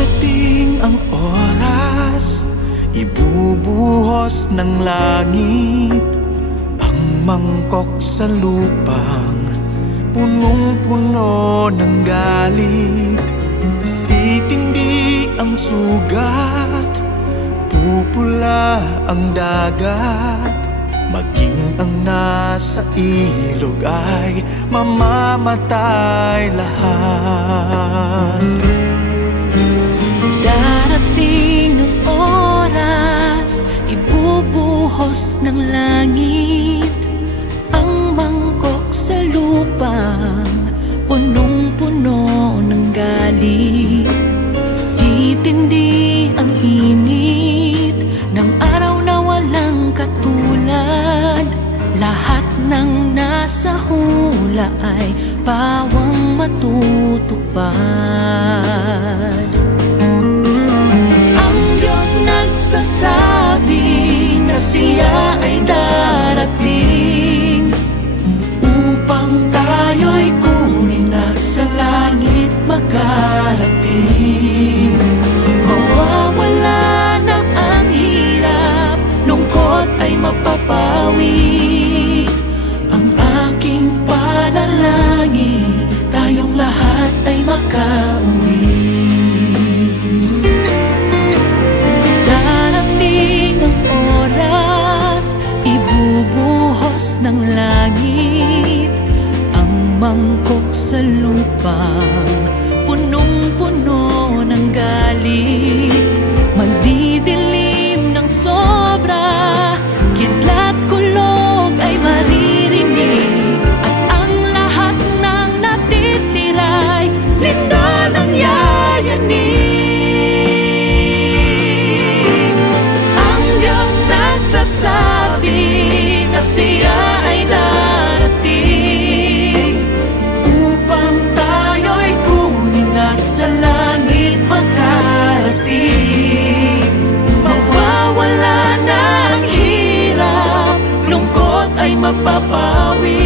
Darating ang oras, ibubuhos ng langit ang mangkok sa lupang punong-puno ng galit. Titindi ang sugat, pupula ang dagat, maging ang nasa ilog ay mamamatay lahat. Darating ang oras, ibubuhos ng langit ang mangkok sa lupang punong-puno ng galit. Titindi ang init ng araw na walang katulad. Lahat ng nasa hula ay pawang matutupad. Ang Diyos nagsasabi na siya ay darating upang tayo'y kunin at sa langit makarating. Mawawala na ang hirap, lungkot ay mapapawi. Ang aking panalangin, tayong lahat ay makauwi. Darating ang oras, ibubuhos ng langit ang mangkok sa lupang punong-puno ng galit. Magdidilim ng sobra, kidlat kulog ay maririnig, at ang lahat ng natitira'y linda ng yayanig. Ang Diyos nagsasabi na siya ay darating upang tayo'y kunin at sa langit makarating. Mawawala na ang hirap, lungkot ay mapapawi.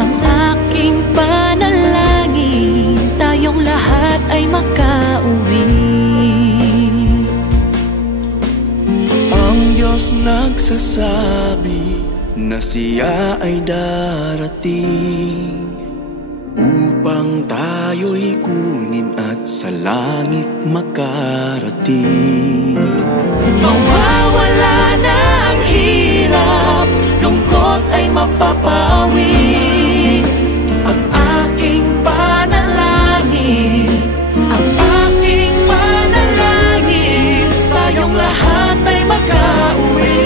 Ang aking panalangin, tayong lahat ay makauwi. Ang Diyos nagsasabi na siya ay darating upang tayo'y kunin at sa langit makarating. Mawawala na ang hirap, lungkot ay mapapawi. Ang aking panalangin, ang aking panalangin, tayong lahat ay makauwi.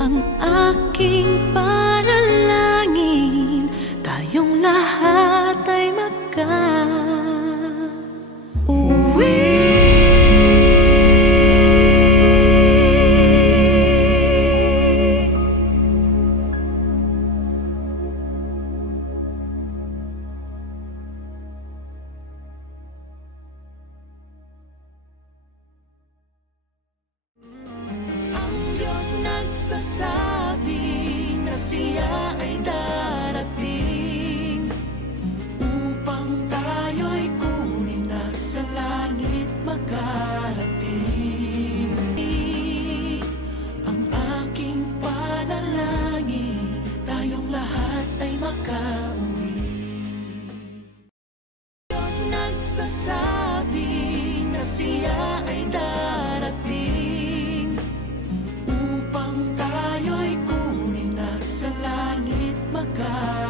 Ang aking panalangin, tayong lahat ay makauwi. Ang Diyos nagsasabi na siya ay darating upang tayo'y kunin at sa langit makarating. Ang aking panalangin, tayong lahat ay makauwi. Diyos nagsasabi na siya ay darating upang tayo'y kunin at sa langit makarating.